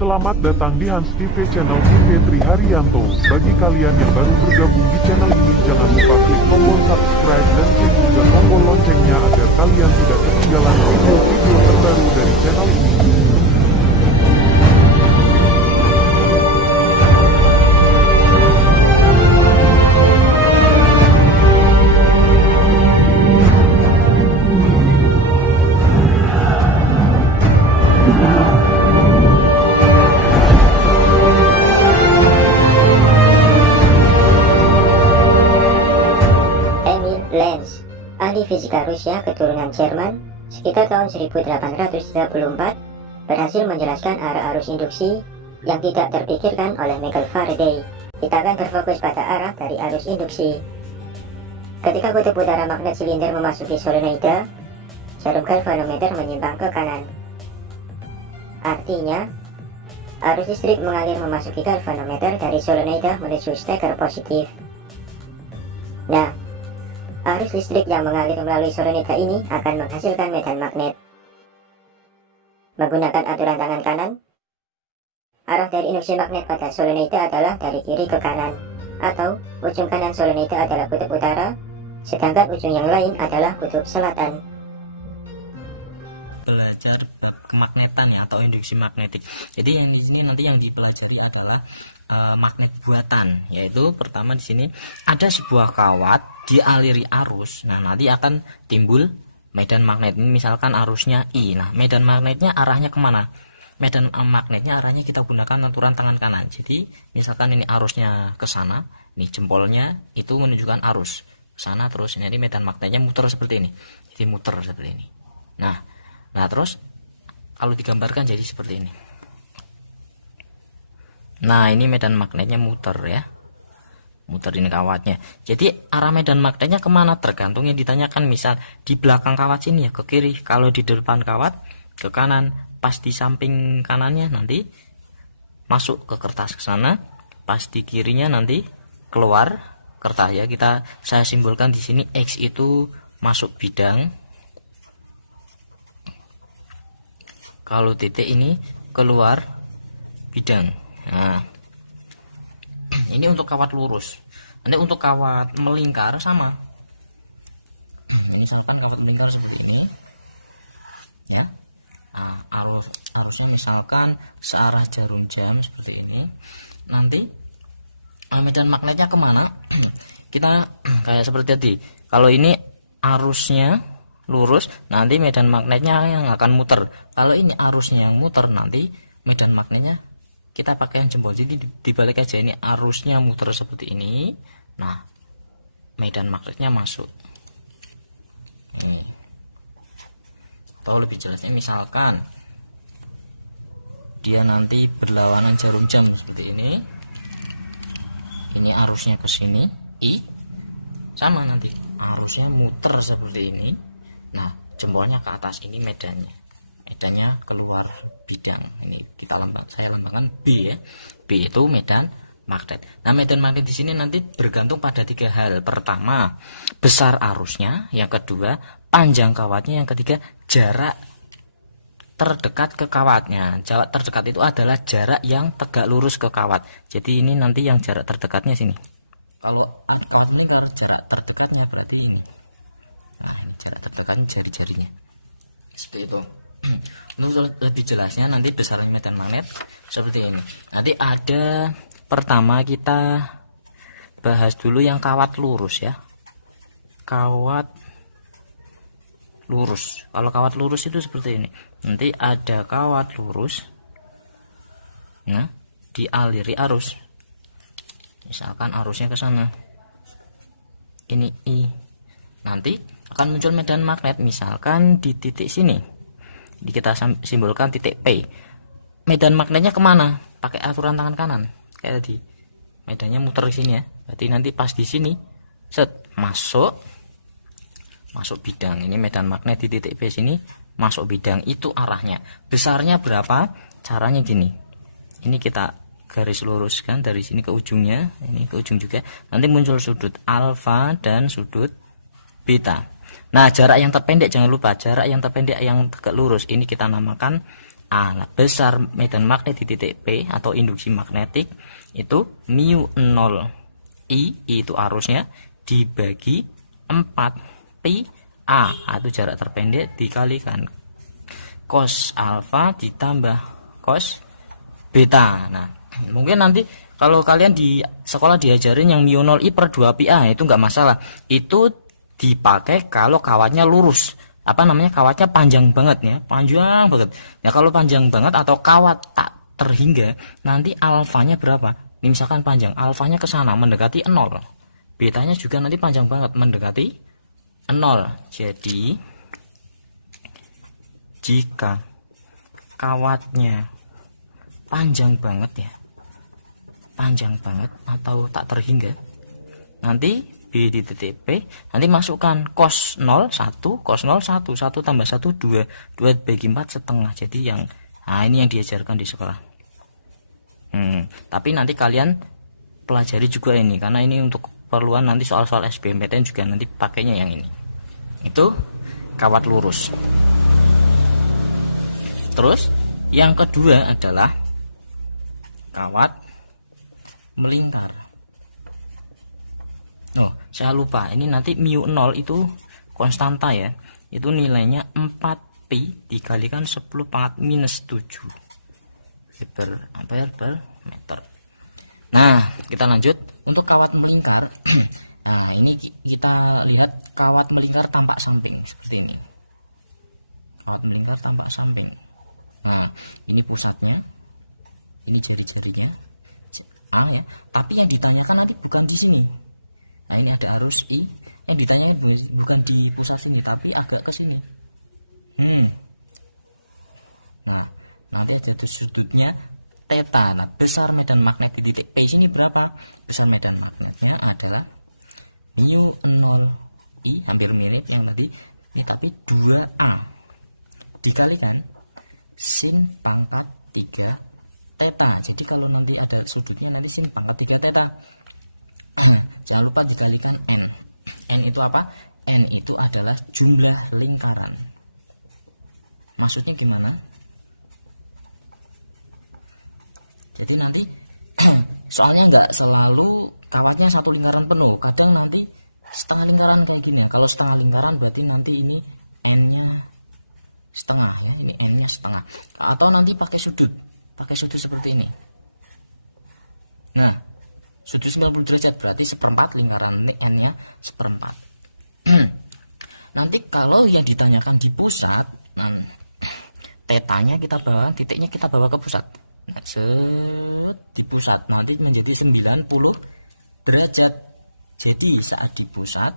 Selamat datang di Hans TV channel Tri Haryanto. Bagi kalian yang baru bergabung di channel ini, jangan lupa klik tombol subscribe dan klik juga tombol loncengnya agar kalian tidak ketinggalan video terbaru dari channel ini. Ahli fisika Rusia keturunan Jerman sekitar tahun 1834 berhasil menjelaskan arah arus induksi yang tidak terpikirkan oleh Michael Faraday. Kita akan berfokus pada arah dari arus induksi. Ketika kutub udara magnet silinder memasuki solenoida, jarum galvanometer menyimpang ke kanan. Artinya, arus listrik mengalir memasuki galvanometer dari solenoida menuju steker positif. Nah, arus listrik yang mengalir melalui solenoida ini akan menghasilkan medan magnet. Menggunakan aturan tangan kanan, arah dari induksi magnet pada solenoida adalah dari kiri ke kanan, atau ujung kanan solenoida adalah kutub utara, sedangkan ujung yang lain adalah kutub selatan. Belajar bab kemagnetan ya, atau induksi magnetik. Jadi yang di sini nanti yang dipelajari adalah magnet buatan, yaitu pertama di sini ada sebuah kawat dialiri arus. Nah, nanti akan timbul medan magnet. Ini misalkan arusnya I. Nah, medan magnetnya arahnya kemana? Medan magnetnya arahnya kita gunakan aturan tangan kanan. Jadi misalkan ini arusnya ke sana, ini jempolnya itu menunjukkan arus ke sana, terus ini medan magnetnya muter seperti ini. Jadi muter seperti ini. Nah terus kalau digambarkan jadi seperti ini. Nah, ini medan magnetnya muter ya, muter ini kawatnya. Jadi arah medan magnetnya kemana tergantung yang ditanyakan. Misal di belakang kawat sini ya ke kiri, kalau di depan kawat ke kanan. Pas di samping kanannya nanti masuk ke kertas ke sana, pas di kirinya nanti keluar kertas ya. Saya simbolkan di sini X itu masuk bidang, kalau titik ini keluar bidang. Nah, ini untuk kawat lurus. Nanti untuk kawat melingkar sama. Ini misalkan kawat melingkar seperti ini, ya. Nah, arusnya misalkan searah jarum jam seperti ini. Nanti medan magnetnya kemana? Kita kayak seperti tadi. Kalau ini arusnya lurus, nanti medan magnetnya yang akan muter. Kalau ini arusnya yang muter, nanti medan magnetnya kita pakai yang jempol. Jadi dibalik aja, ini arusnya muter seperti ini. Nah, medan magnetnya masuk. Nih. Atau lebih jelasnya misalkan dia nanti berlawanan jarum jam seperti ini. Ini arusnya ke sini, I. Sama nanti arusnya muter seperti ini. Nah, jempolnya ke atas, ini medannya keluar bidang. Ini saya lambangkan B ya. B itu medan magnet. Nah, medan magnet di sini nanti bergantung pada 3 hal. Pertama, besar arusnya, yang kedua, panjang kawatnya, yang ketiga, jarak terdekat ke kawatnya. Jarak terdekat itu adalah jarak yang tegak lurus ke kawat. Jadi ini nanti yang jarak terdekatnya sini. Kalau kawat melingkar, jarak terdekatnya berarti ini. Nah, ini jarak terdekatnya jari-jarinya. Seperti itu. Untuk lebih jelasnya nanti besaran medan magnet seperti ini. Nanti ada, pertama kita bahas dulu yang kawat lurus ya. Kawat lurus. Kalau kawat lurus itu seperti ini. Nanti ada kawat lurus. Nah, dialiri arus. Misalkan arusnya ke sana. Ini I. Nanti akan muncul medan magnet misalkan di titik sini. Jadi kita simbolkan titik P. Medan magnetnya kemana? Pakai aturan tangan kanan kayak tadi. Medannya muter di sini ya. Berarti nanti pas di sini masuk bidang. Ini medan magnet di titik P sini masuk bidang, itu arahnya. Besarnya berapa? Caranya gini. Ini kita garis luruskan dari sini ke ujungnya, ini ke ujung juga. Nanti muncul sudut alfa dan sudut beta. Nah, jarak yang terpendek jangan lupa, jarak yang terpendek yang tegak lurus ini kita namakan A. Nah, besar medan magnet di titik P atau induksi magnetik itu mu 0 I itu arusnya dibagi 4 pi A itu jarak terpendek dikalikan cos alfa ditambah cos beta. Nah, mungkin nanti kalau kalian di sekolah diajarin yang mu 0 I per 2 pi A itu nggak masalah. Itu dipakai kalau kawatnya lurus. Kawatnya panjang banget ya, panjang banget. Ya kalau panjang banget atau kawat tak terhingga, nanti alfanya berapa? Ini misalkan panjang, alfanya ke sana mendekati 0. Betanya juga nanti panjang banget mendekati 0. Jadi jika kawatnya panjang banget atau tak terhingga, nanti B di titik P, nanti masukkan cos 0 1, cos 0 1, 1 tambah 1 2, 2 bagi 4 setengah. Jadi ini yang diajarkan di sekolah. Tapi nanti kalian pelajari juga ini, karena ini untuk keperluan nanti soal-soal SBMPTN juga nanti pakainya yang ini. Itu kawat lurus. Terus yang kedua adalah kawat melingkar. Oh, saya lupa. Ini nanti mu 0 itu konstanta ya. Itu nilainya 4 pi dikalikan 10 pangkat minus 7 Weber ampere per meter. Nah, kita lanjut untuk kawat melingkar. Nah, ini kita lihat kawat melingkar tampak samping seperti ini. Kawat melingkar tampak samping. Nah, ini pusatnya. Ini jari-jarinya A ya. Tapi yang ditanyakan nanti bukan di sini. Nah, ini ada arus I. Yang ditanyakan bukan di pusat sini, tapi agak ke sini. Nah, nanti ada sudutnya theta. Nah, besar medan magnet di titik P sini berapa? Besar medan magnetnya adalah mu 0 I, hampir mirip yang tadi. Ini tapi 2A dikalikan sin pangkat 3 theta. Jadi kalau nanti ada sudutnya nanti sin pangkat 3 theta. Jangan lupa dikalikan N. N itu apa? N itu adalah jumlah lingkaran. Maksudnya gimana? Jadi nanti soalnya nggak selalu kawatnya satu lingkaran penuh. Kadang nanti setengah lingkaran kayak gini ya. Kalau setengah lingkaran berarti nanti ini N-nya setengah ya. Ini N-nya setengah. Atau nanti pakai sudut seperti ini. Nah, sudut 90 derajat berarti seperempat lingkaran N-nya seperempat. Nanti kalau yang ditanyakan di pusat, tetanya kita bawa, titiknya kita bawa ke pusat. Nah, di pusat nanti menjadi 90 derajat. Jadi saat di pusat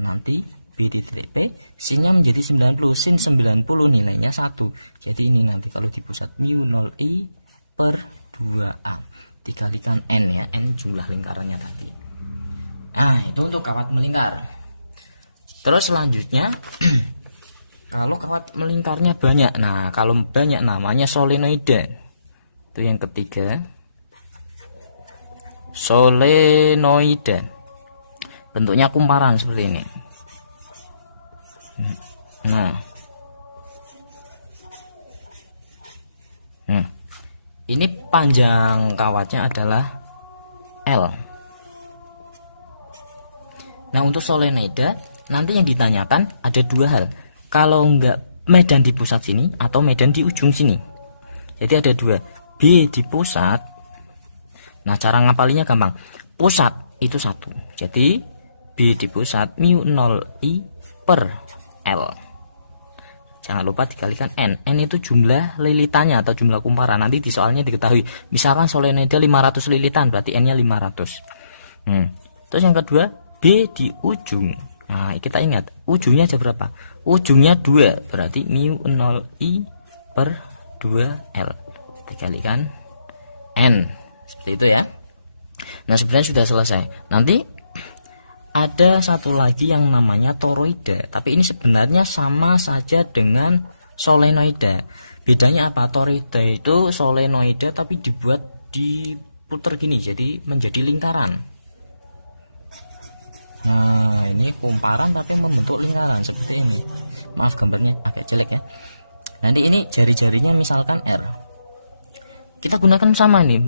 nanti B di titik P sinnya menjadi 90, sin 90 nilainya 1. Jadi ini nanti kalau di pusat mu 0 I per 2A dikalikan N ya, N jumlah lingkarannya tadi. Nah, itu untuk kawat melingkar. Terus selanjutnya kalau kawat melingkarnya banyak, nah kalau banyak namanya solenoide. Itu yang ketiga, solenoide. Bentuknya kumparan seperti ini. Nah, ini panjang kawatnya adalah L. Nah, untuk solenoide nanti yang ditanyakan ada dua hal. Kalau enggak medan di pusat sini atau medan di ujung sini. Jadi ada dua. B di pusat. Nah, cara ngapalinya gampang. Pusat itu 1. Jadi B di pusat mu 0 I per L. Jangan lupa dikalikan N. N itu jumlah lilitannya atau jumlah kumparan. Nanti di soalnya diketahui. Misalkan solenoide 500 lilitan berarti N-nya 500. Terus yang kedua, B di ujung. Nah, kita ingat ujungnya aja berapa? Ujungnya 2, berarti mu 0 I per 2L dikalikan N. Seperti itu ya. Nah, sebenarnya sudah selesai. Nanti ada satu lagi yang namanya toroide, tapi ini sebenarnya sama saja dengan solenoide. Bedanya apa? Toroide itu solenoide tapi diputer gini, jadi menjadi lingkaran. Nah, ini kumparan tapi membentuk lingkaran seperti ini. maaf gambarnya agak jelek ya. Nanti ini jari-jarinya misalkan R, kita gunakan sama nih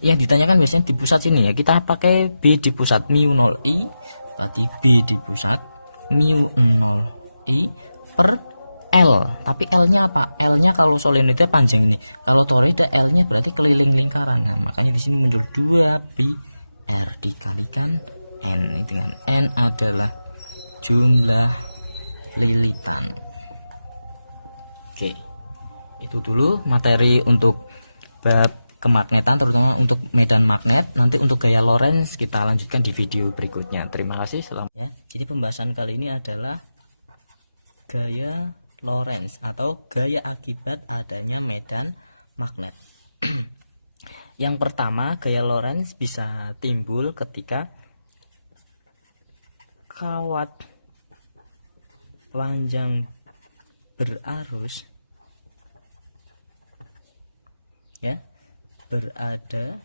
yang ditanyakan biasanya di pusat sini ya, kita pakai B di pusat mu 0i, berarti B di pusat mu 0i per L. Tapi L nya apa? L nya kalau solenoidnya panjang ini, kalau toroida L nya berarti keliling lingkaran. Nah, makanya di sini muncul 2 pi R dikalikan N. Dengan N adalah jumlah lilitan. Oke, itu dulu materi untuk bab kemagnetan, terutama untuk medan magnet. Nanti untuk gaya Lorentz kita lanjutkan di video berikutnya. Terima kasih, selamat ya. Jadi pembahasan kali ini adalah gaya Lorentz atau gaya akibat adanya medan magnet. Yang pertama, gaya Lorentz bisa timbul ketika kawat panjang berarus ya berada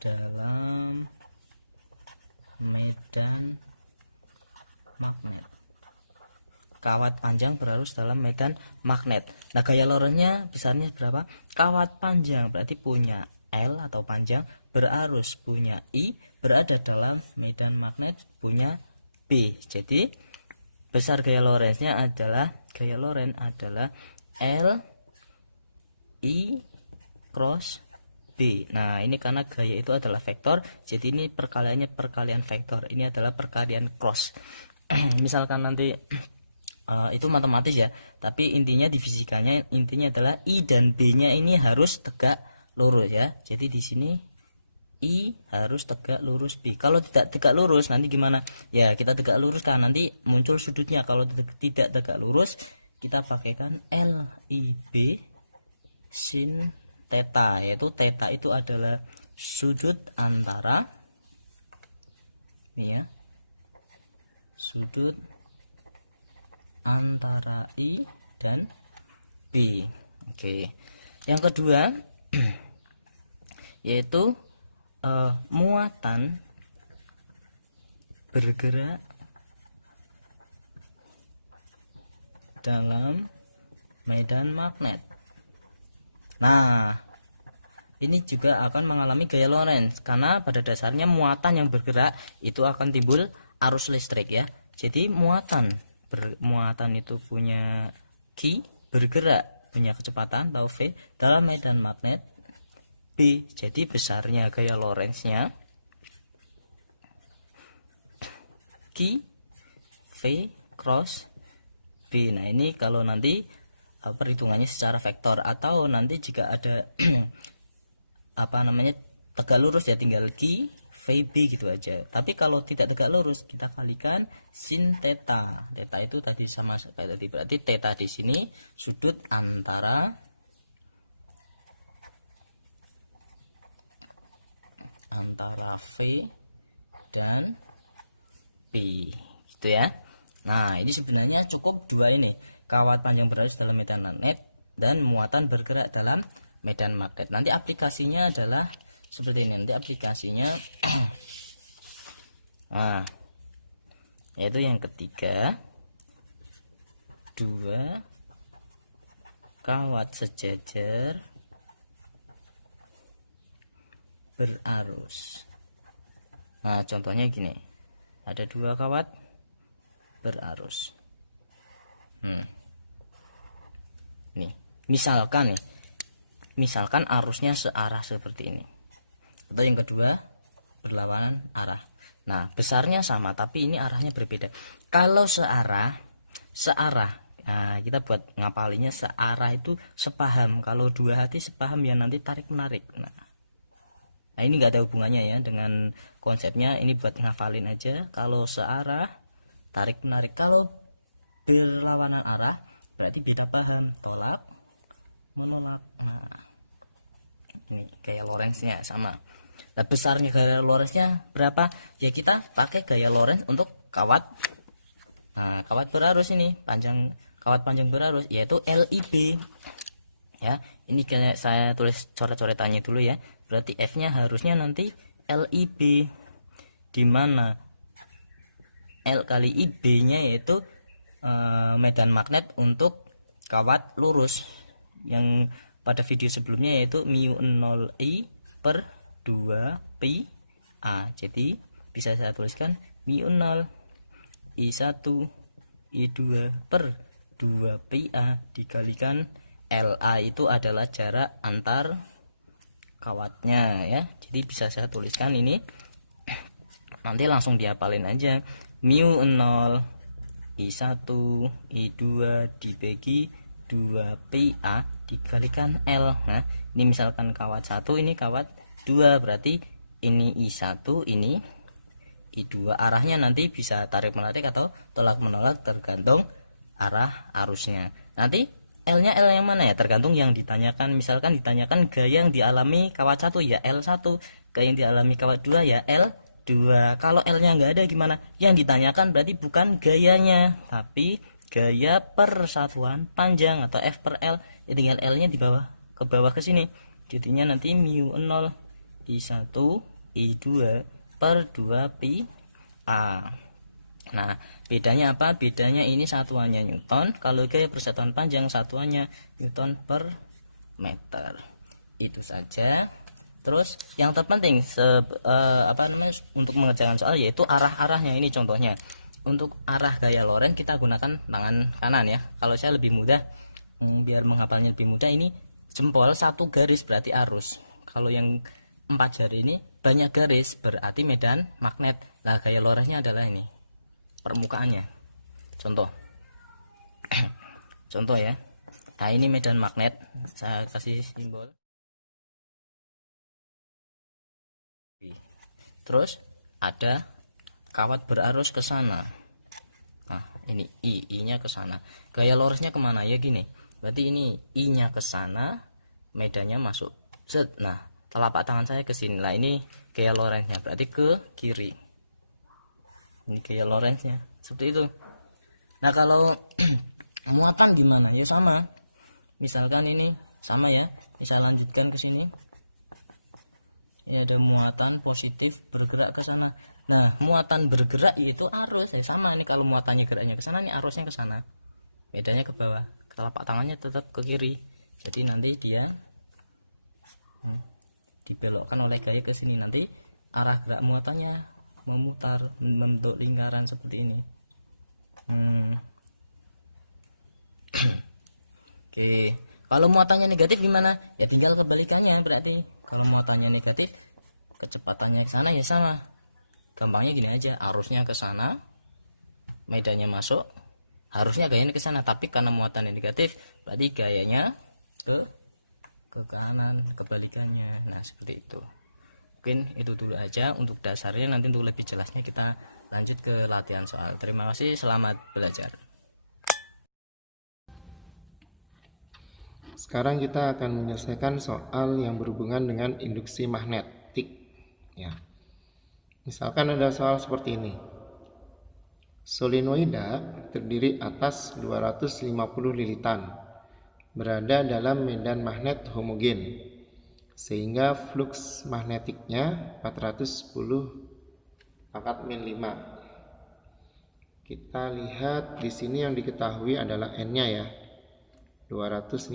dalam medan magnet. Kawat panjang berarus dalam medan magnet. Nah, gaya Lorentz-nya besarnya berapa? Kawat panjang berarti punya L atau panjang, berarus punya I, berada dalam medan magnet punya B. Jadi besar gaya Lorentz-nya adalah L I cross B. Nah, ini karena gaya itu adalah vektor, jadi ini perkaliannya perkalian vektor. Ini adalah perkalian cross. Misalkan nanti itu matematis ya, tapi intinya di fisikanya intinya adalah I dan B-nya ini harus tegak lurus ya. Jadi di sini I harus tegak lurus B. Kalau tidak tegak lurus nanti gimana? Ya, kita tegak lurus kan nanti muncul sudutnya. Kalau tidak tegak lurus, kita pakaikan LIB sin theta, yaitu theta itu adalah sudut antara ini ya, sudut antara I dan B. Oke, yang kedua yaitu muatan bergerak dalam medan magnet. Nah, ini juga akan mengalami gaya Lorentz karena pada dasarnya muatan yang bergerak itu akan timbul arus listrik ya. Jadi muatan itu punya Q, bergerak punya kecepatan atau V dalam medan magnet B. Jadi besarnya gaya Lorentz-nya Q V cross B. Nah, ini kalau nanti perhitungannya secara vektor, atau nanti jika ada tegak lurus ya tinggal Q V B gitu aja. Tapi kalau tidak tegak lurus kita kalikan sin theta. Theta itu tadi sama kayak tadi, berarti theta di sini sudut antara V dan B gitu ya. Nah, ini sebenarnya cukup dua ini, kawat panjang berarus dalam medan magnet dan muatan bergerak dalam medan magnet. Nanti aplikasinya adalah seperti ini. Nanti aplikasinya nah, yaitu yang ketiga, dua kawat sejajar berarus. Nah, contohnya gini, ada dua kawat berarus. Nih, misalkan arusnya searah seperti ini. Atau yang kedua, berlawanan arah. Nah, besarnya sama tapi ini arahnya berbeda. Kalau searah, nah, kita buat ngapalinya searah itu sepaham. Kalau dua hati sepaham ya nanti tarik menarik. Nah, ini enggak ada hubungannya ya dengan konsepnya, ini buat ngafalin aja. Kalau searah tarik menarik, kalau berlawanan arah berarti beda paham, tolak menolak. Nah, ini gaya Lorentz-nya sama. Nah, besarnya gaya Lorentz-nya berapa? Ya kita pakai gaya Lorentz untuk kawat. Nah, kawat berarus ini, kawat panjang berarus yaitu LIB. Ya, ini kayak saya tulis coret-coretannya dulu ya. Berarti F-nya harusnya nanti LIB, di mana L kali IB-nya yaitu medan magnet untuk kawat lurus yang pada video sebelumnya, yaitu μ0I per 2pi A. Jadi bisa saya tuliskan μ0 I1 I2 per 2pi A dikalikan LA, itu adalah jarak antar kawatnya ya. Jadi bisa saya tuliskan ini, nanti langsung dihafalin aja, μ0 I1 I2 dibagi 2pi A dikalikan L. Nah ini misalkan kawat 1, ini kawat 2, berarti ini I1 ini I2. Arahnya nanti bisa tarik menarik atau tolak menolak tergantung arah arusnya. Nanti L nya L yang mana ya, tergantung yang ditanyakan. Misalkan ditanyakan gaya yang dialami kawat 1 ya L1, gaya yang dialami kawat 2 ya L2. Kalau L nya nggak ada gimana? Yang ditanyakan berarti bukan gayanya, tapi gaya persatuan panjang atau F per L. Ya tinggal L nya di bawah, ke bawah ke sini. Jadinya nanti μ0 I1 I2 per 2pi A. Nah bedanya apa? Bedanya ini satuannya Newton, kalau gaya persatuan panjang satuannya Newton per meter. Itu saja. Terus yang terpenting untuk mengerjakan soal yaitu arah-arahnya. Ini contohnya, untuk arah gaya Lorentz kita gunakan tangan kanan ya. Kalau saya lebih mudah, biar menghafalnya lebih mudah, ini jempol satu garis berarti arus. Kalau yang 4 jari ini banyak garis berarti medan magnet. Nah gaya Lorentznya adalah ini permukaannya. Contoh contoh ya. Nah ini medan magnet, saya kasih simbol. Terus ada kawat berarus ke sana. Nah ini I-nya ke sana. Gaya Lorentznya kemana ya, gini. Berarti ini I-nya ke sana, medannya masuk. Set. Nah telapak tangan saya ke sini. Nah ini gaya Lorentznya, berarti ke kiri. Ini gaya Lorentznya seperti itu. Nah kalau muatan gimana? Ya sama. Misalkan ini sama ya. Bisa lanjutkan ke sini. Ini ada muatan positif bergerak ke sana. Nah muatan bergerak yaitu arus ya sama. Ini kalau muatannya geraknya ke sana, ini arusnya ke sana. Bedanya ke bawah. Telapak tangannya tetap ke kiri. Jadi nanti dia dibelokkan oleh gaya ke sini. Nanti arah gerak muatannya memutar, membentuk lingkaran seperti ini. Oke, kalau muatannya negatif gimana? Ya tinggal kebalikannya. Berarti kalau muatannya negatif, kecepatannya ke sana ya sama. Gampangnya gini aja, arusnya ke sana, medannya masuk, harusnya gayanya ke sana. Tapi karena muatannya negatif, berarti gayanya ke kanan, kebalikannya. Nah seperti itu. Mungkin itu dulu aja untuk dasarnya. Nanti untuk lebih jelasnya kita lanjut ke latihan soal. Terima kasih, selamat belajar. Sekarang kita akan menyelesaikan soal yang berhubungan dengan induksi magnetik ya. Misalkan ada soal seperti ini. Solenoida terdiri atas 250 lilitan berada dalam medan magnet homogen, sehingga flux magnetiknya 410 pangkat min 5. Kita lihat di sini yang diketahui adalah N-nya ya, 250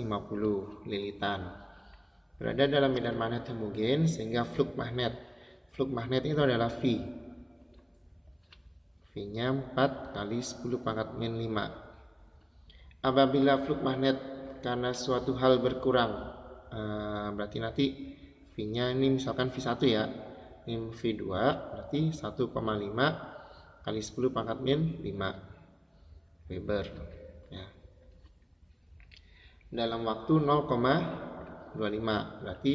lilitan. Berada dalam medan magnet homogen sehingga flux magnet itu adalah V. V-nya 4 kali 10 pangkat min 5. Apabila flux magnet karena suatu hal berkurang, berarti nanti V-nya ini misalkan V1 ya, ini V2 berarti 1,5 kali 10 pangkat min 5 Weber ya. Dalam waktu 0,25 berarti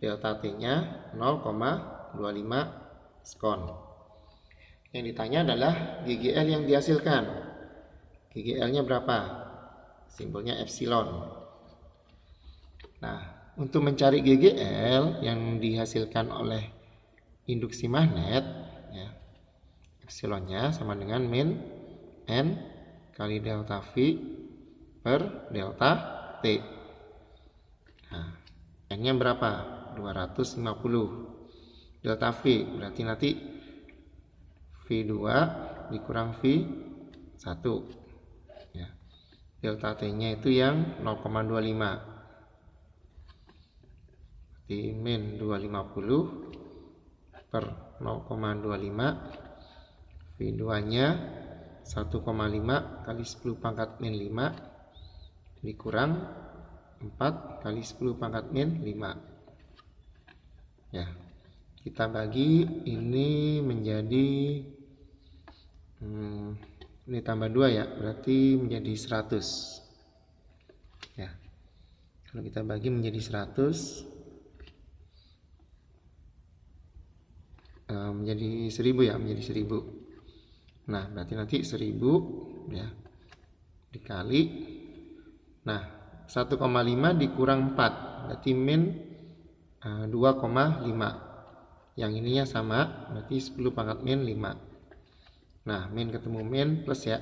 delta T nya 0,25 sekon. Yang ditanya adalah GGL yang dihasilkan. GGL nya berapa? Simbolnya epsilon. Nah, untuk mencari GGL yang dihasilkan oleh induksi magnet ya, epsilonnya sama dengan min N kali delta V per delta T. Nah, N-nya berapa? 250. Delta V berarti nanti V2 dikurang V1. delta T-nya itu yang 0,25. Di min 250 per 0,25, V2 nya 1,5 kali 10 pangkat min 5 dikurang 4 kali 10 pangkat min 5. Ya, kita bagi ini menjadi ini tambah 2 ya, berarti menjadi 100. Ya, kalau kita bagi menjadi 100, menjadi 1000 ya, menjadi 1000. Nah, berarti nanti 1000 ya dikali, nah 1,5 dikurang 4 berarti min 2,5. yang ininya sama, berarti 10 pangkat min 5. Nah, min ketemu min plus ya.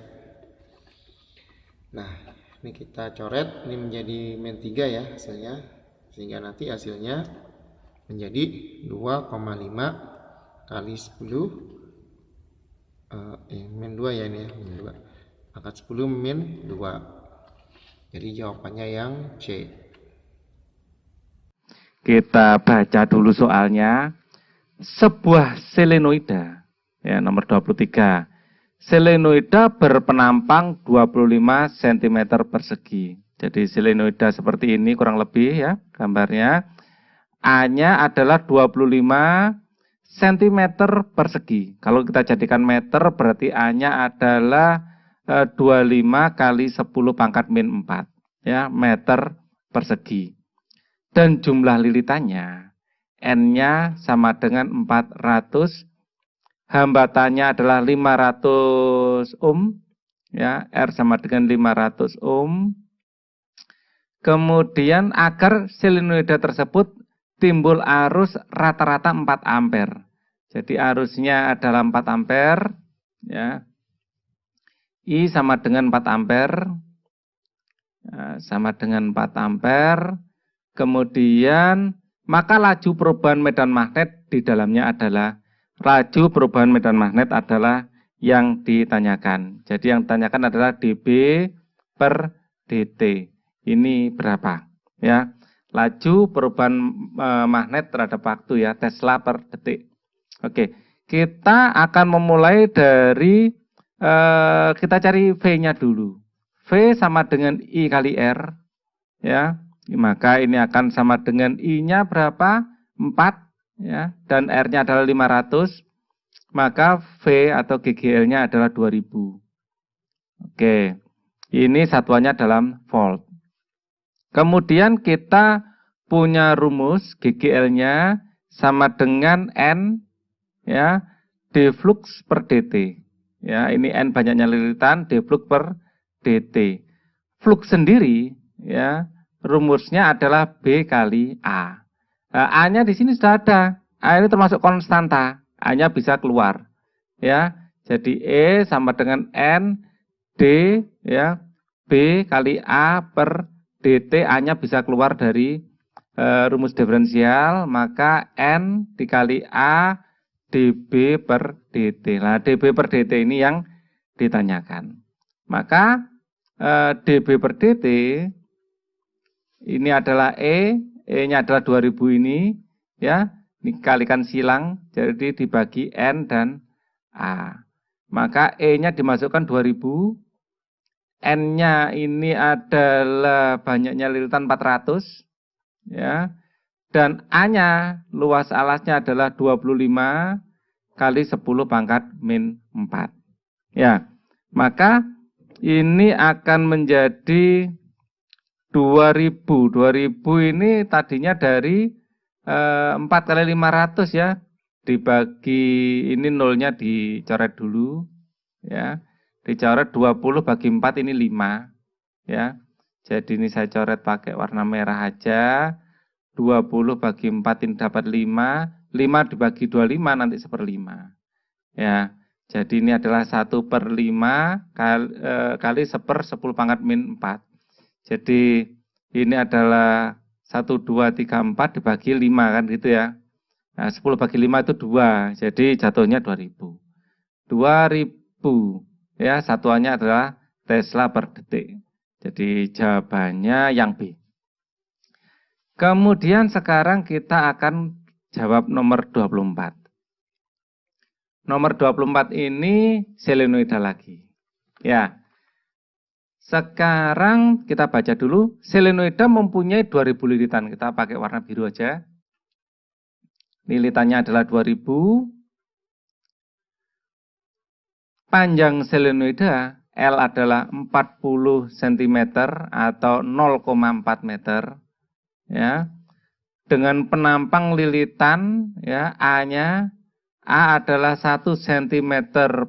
Nah, ini kita coret, ini menjadi min 3 ya hasilnya, sehingga nanti hasilnya menjadi 2,5 kali 10 min 2 ya, ini ya, min 2 pangkat 10 min 2. Jadi jawabannya yang C. Kita baca dulu soalnya. Sebuah selenoida, ya, nomor 23. Selenoida berpenampang 25 cm persegi. Jadi selenoida seperti ini kurang lebih ya gambarnya. A-nya adalah 25 cm persegi. Kalau kita jadikan meter berarti A-nya adalah 25 kali 10 pangkat min 4 ya, meter persegi. Dan jumlah lilitannya N-nya sama dengan 400, hambatannya adalah 500 ohm ya, R sama dengan 500 ohm. Kemudian agar selenoida tersebut timbul arus rata-rata 4 ampere. Jadi arusnya adalah 4 ampere ya. I sama dengan 4 ampere. Sama dengan 4 ampere. Kemudian maka laju perubahan medan magnet di dalamnya adalah, laju perubahan medan magnet adalah yang ditanyakan. Jadi yang ditanyakan adalah dB per dt. Ini berapa ya? Laju perubahan magnet terhadap waktu ya, Tesla per detik. Oke, kita akan memulai dari kita cari V-nya dulu. V sama dengan I kali R ya. Maka ini akan sama dengan I-nya berapa? 4 ya, dan R-nya adalah 500. Maka V atau GGL-nya adalah 2000. Oke. Ini satuannya dalam volt. Kemudian kita punya rumus GGL-nya sama dengan N ya, D flux per dt. Ya, ini N banyaknya lilitan, D flux per dt. Flux sendiri ya, rumusnya adalah B kali A. Nah, A-nya di sini sudah ada. A ini termasuk konstanta. A-nya bisa keluar. Ya, jadi E sama dengan N D ya, B kali A per dt. A-nya bisa keluar dari rumus diferensial, maka N dikali A dB per dt. Nah, dB per dt ini yang ditanyakan. Maka dB per dt ini adalah E-nya adalah 2000 ini ya, dikalikan silang jadi dibagi N dan A. Maka E-nya dimasukkan 2000, N-nya ini adalah banyaknya lilitan 400 ya. Dan A-nya luas alasnya adalah 25 kali 10 pangkat min 4. Ya. Maka ini akan menjadi 2000. 2000 ini tadinya dari 4 kali 500 ya. Dibagi ini nolnya dicoret dulu ya. Dicoret 20 bagi 4 ini 5 ya. Jadi ini saya coret pakai warna merah aja. 20 bagi 4 ini dapat 5. 5 dibagi 25 nanti 1/5 ya. Jadi ini adalah 1/5 kali 1/10 pangkat min 4. Jadi ini adalah 1, 2, 3, 4 dibagi 5 kan gitu ya. Nah, 10 bagi 5 itu 2. Jadi jatuhnya 2000. 2000 ya, satuannya adalah Tesla per detik. Jadi jawabannya yang B. Kemudian sekarang kita akan jawab nomor 24. Nomor 24 ini selenoida lagi. Ya. Sekarang kita baca dulu. Selenoida mempunyai 2000 lilitan. Kita pakai warna biru aja. Lilitannya adalah 2000. Panjang selenoida L adalah 40 cm atau 0,4 meter. Ya. Dengan penampang lilitan ya A-nya A adalah 1 cm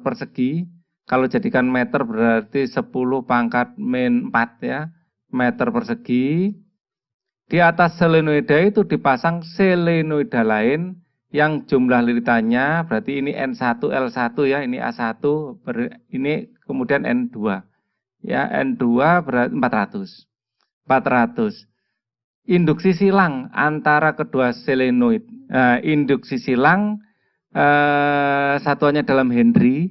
persegi. Kalau jadikan meter berarti 10 pangkat min 4 ya, meter persegi. Di atas selenoida itu dipasang selenoida lain yang jumlah lilitannya berarti ini N1 L1 ya, ini A1, ini kemudian N2. Ya, N2 berarti 400. 400. Induksi silang antara kedua selenoid. Induksi silang satuannya dalam Henry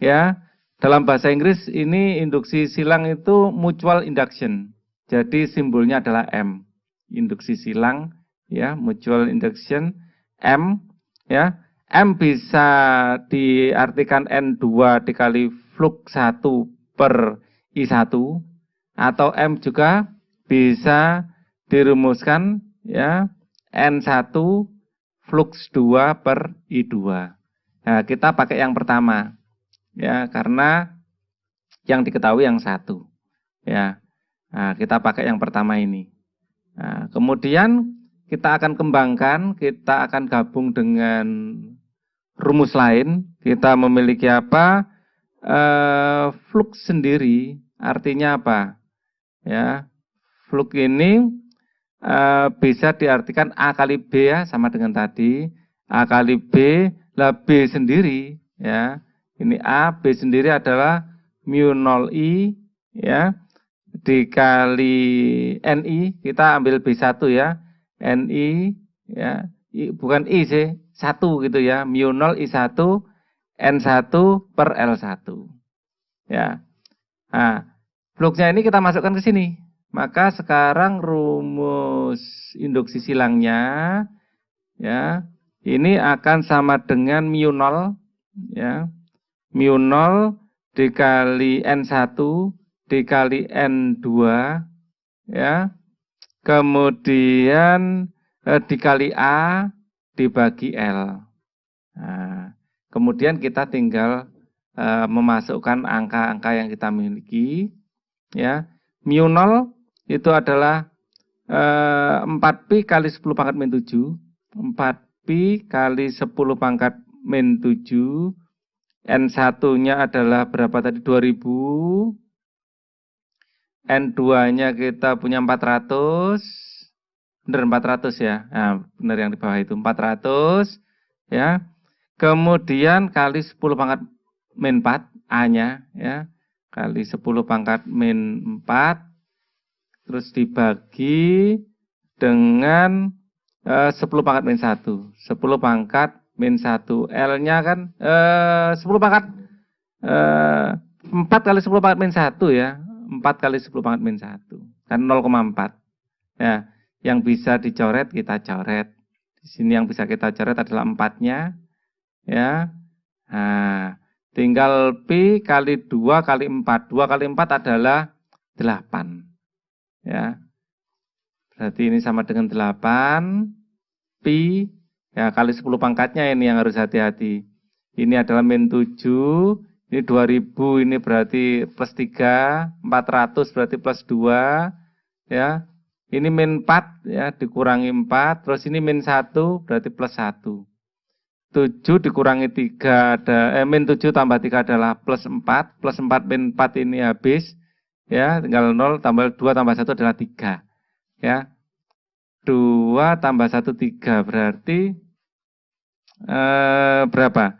ya. Dalam bahasa Inggris ini induksi silang itu mutual induction. Jadi simbolnya adalah M. Induksi silang ya, mutual induction M ya. M bisa diartikan N2 dikali flux 1 per I1 atau M juga bisa dirumuskan ya N1 flux 2 per I2. Nah, kita pakai yang pertama. Ya, karena yang diketahui yang satu. Ya. Nah, kita pakai yang pertama ini. Nah, kemudian kita akan kembangkan, kita akan gabung dengan rumus lain. Kita memiliki apa? Flux sendiri artinya apa? Ya. Flux ini bisa diartikan A kali B ya, sama dengan tadi. A kali B, lah B sendiri ya. Ini A, B sendiri adalah mu 0I ya, dikali NI, kita ambil B1 ya. NI ya, bukan I sih, 1 gitu ya. Mu 0 I1 N1 per L1. Ya. Nah, fluxnya ini kita masukkan ke sini. Maka sekarang rumus induksi silangnya ya, ini akan sama dengan mu 0 ya. Mu 0 dikali N1 dikali N2 ya. Kemudian dikali A dibagi L. Nah, kemudian kita tinggal memasukkan angka-angka yang kita miliki ya. Mu 0 itu adalah 4pi kali 10 pangkat min 7. 4pi kali 10 pangkat min 7. N1-nya adalah berapa tadi? 2000. N2-nya kita punya 400. Benar 400 ya. Nah, benar yang di bawah itu 400 ya. Kemudian kali 10 pangkat min 4 A-nya ya. Kali 10 pangkat min 4 terus dibagi dengan 10 pangkat min 1. 10 pangkat min 1. L-nya kan 10 pangkat 4 kali 10 pangkat min 1 ya. 4 kali 10 pangkat min 1. Kan 0,4. Ya, yang bisa dicoret kita coret. Di sini yang bisa kita coret adalah 4-nya. Ya. Nah, tinggal pi kali 2 kali 4. 2 kali 4 adalah 8. Ya. Berarti ini sama dengan 8 pi ya kali 10 pangkatnya ini yang harus hati-hati. Ini adalah min 7, ini 2000, ini berarti plus 3, 400 berarti plus 2 ya. Ini min 4 ya, dikurangi 4, terus ini min 1 berarti plus 1. 7 dikurangi 3 ada min 7 tambah 3 adalah plus 4, plus 4 min 4 ini habis ya, tinggal 0 tambah 2 tambah 1 adalah 3 ya. 2 tambah 1 3 berarti berapa?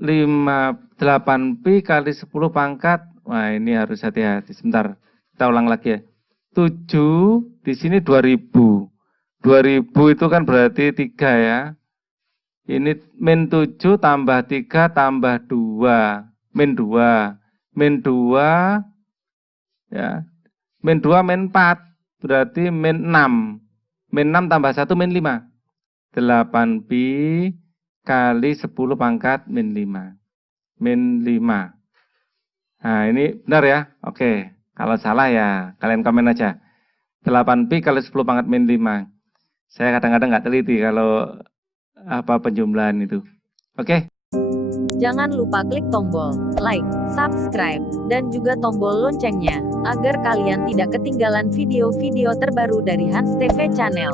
8pi kali 10 pangkat. Wah, ini harus hati-hati. Sebentar, kita ulang lagi ya. 7 di sini 2000. 2000 itu kan berarti 3 ya. Ini min 7 tambah 3 tambah 2. Min 2. Min 2 Ya. Min 2 min 4 berarti min 6. Min 6 tambah 1 min 5. 8pi kali 10 pangkat min 5. Min 5. Nah, ini benar ya? Oke. Kalau salah ya kalian komen aja. 8pi kali 10 pangkat min 5. Saya kadang-kadang nggak teliti kalau penjumlahan itu. Oke. Jangan lupa klik tombol like, subscribe, dan juga tombol loncengnya, agar kalian tidak ketinggalan video-video terbaru dari Hans TV Channel.